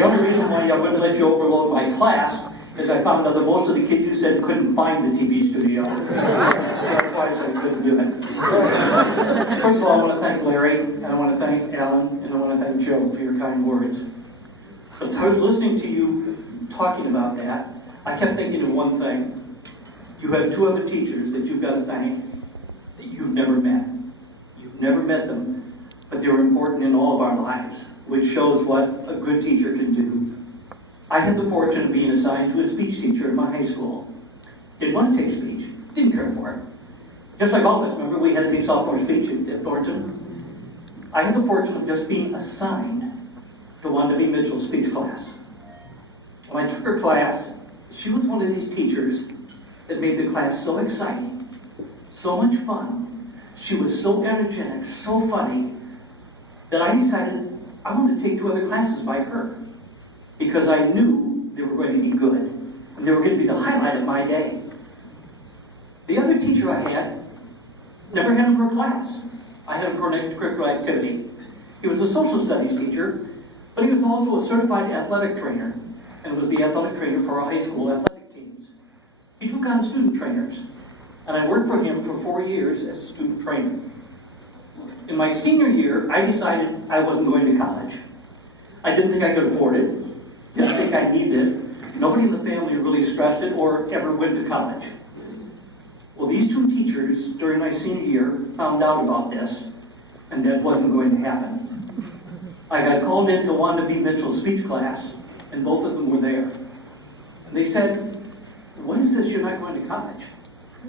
the only reason why I wouldn't let you overload my class is I found out that most of the kids you said couldn't find the TV studio. That's why I said I couldn't do it. First of all, I want to thank Larry, and I want to thank Alan, and I want to thank Joe for your kind words. But as I was listening to you talking about that, I kept thinking of one thing. You have two other teachers that you've got to thank that you've never met. You've never met them, but they're important in all of our lives, which shows what a good teacher can do. I had the fortune of being assigned to a speech teacher in my high school. Didn't want to take speech, didn't care for it. Just like all of us, remember, we had to take sophomore speech at Thornton. I had the fortune of just being assigned to Wanda B. Mitchell's speech class. When I took her class, she was one of these teachers that made the class so exciting, so much fun. She was so energetic, so funny, that I decided I wanted to take 2 other classes by her because I knew they were going to be good and they were going to be the highlight of my day. The other teacher I had, never had him for a class. I had him for an extracurricular activity. He was a social studies teacher, but he was also a certified athletic trainer and was the athletic trainer for our high school athletic teams. He took on student trainers, and I worked for him for 4 years as a student trainer. In my senior year, I decided I wasn't going to college. I didn't think I could afford it. Didn't think I needed it. Nobody in the family really stressed it or ever went to college. Well, these 2 teachers during my senior year found out about this, and that wasn't going to happen. I got called into Wanda B. Mitchell's speech class, and both of them were there. And they said, "What is this, you're not going to college?"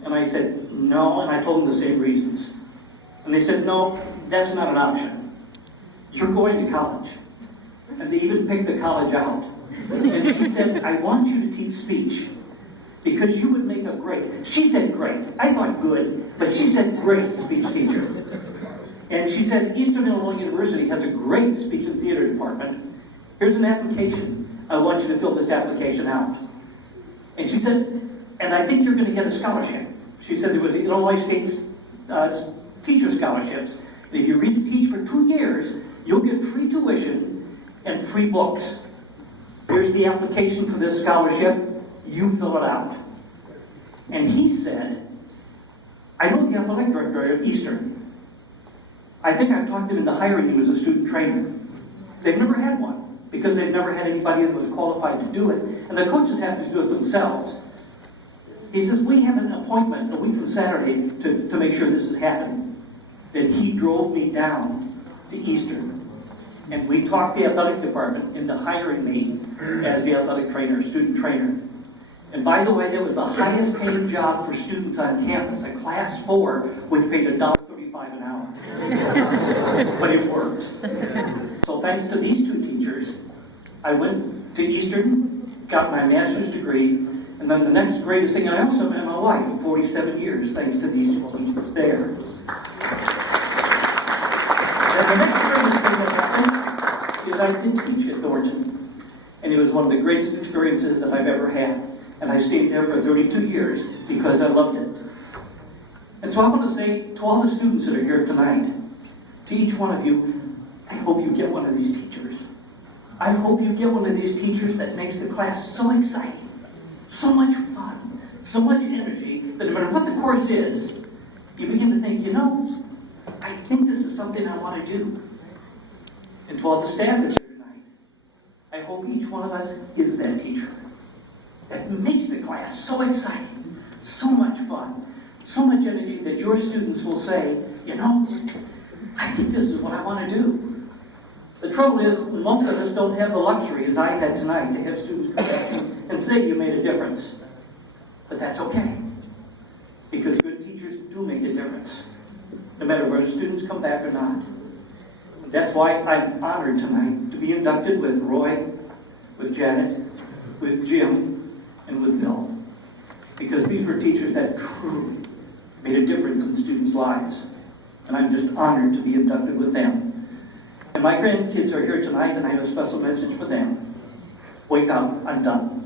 And I said, "No," and I told them the same reasons. And they said, "No, that's not an option. You're going to college." And they even picked the college out. And she said, "I want you to teach speech because you would make a great," she said great, I thought good, but she said great speech teacher. And she said, "Eastern Illinois University has a great speech and theater department. Here's an application. I want you to fill this application out." And she said, "And I think you're going to get a scholarship." She said there was Illinois State's teacher scholarships. And if you read to teach for 2 years, you'll get free tuition and free books. Here's the application for this scholarship. You fill it out. And he said, "I know the athletic director at Eastern. I think I've talked him into hiring you as a student trainer. They've never had one because they've never had anybody that was qualified to do it, and the coaches have to do it themselves." He says, "We have an appointment a week from Saturday to make sure this is happening." Then he drove me down to Eastern, and we talked the athletic department into hiring me as the athletic trainer, student trainer. And by the way, that was the highest paying job for students on campus, a class 4, which paid $1.35 an hour. But it worked. So thanks to these 2 teachers, I went to Eastern, got my master's degree, and then the next greatest thing, and I also met my wife for 47 years, thanks to these 2 teachers there. And the next greatest thing that happened is I did teach at Thornton, and it was one of the greatest experiences that I've ever had. And I stayed there for 32 years because I loved it. And so I want to say to all the students that are here tonight, to each one of you, I hope you get one of these teachers. I hope you get one of these teachers that makes the class so exciting, so much fun, so much energy, that no matter what the course is, you begin to think, I think this is something I want to do. And to all the staff that's here tonight, I hope each one of us is that teacher that makes the class so exciting, so much fun, so much energy that your students will say, I think this is what I want to do. The trouble is, most of us don't have the luxury, as I had tonight, to have students come back and say you made a difference. But that's okay, because good teachers do make a difference, no matter whether students come back or not. That's why I'm honored tonight to be inducted with Roy, with Janet, with Jim, and with Bill, because these were teachers that truly made a difference in students' lives, and I'm just honored to be inducted with them. And my grandkids are here tonight, and I have a special message for them. Wake up, I'm done.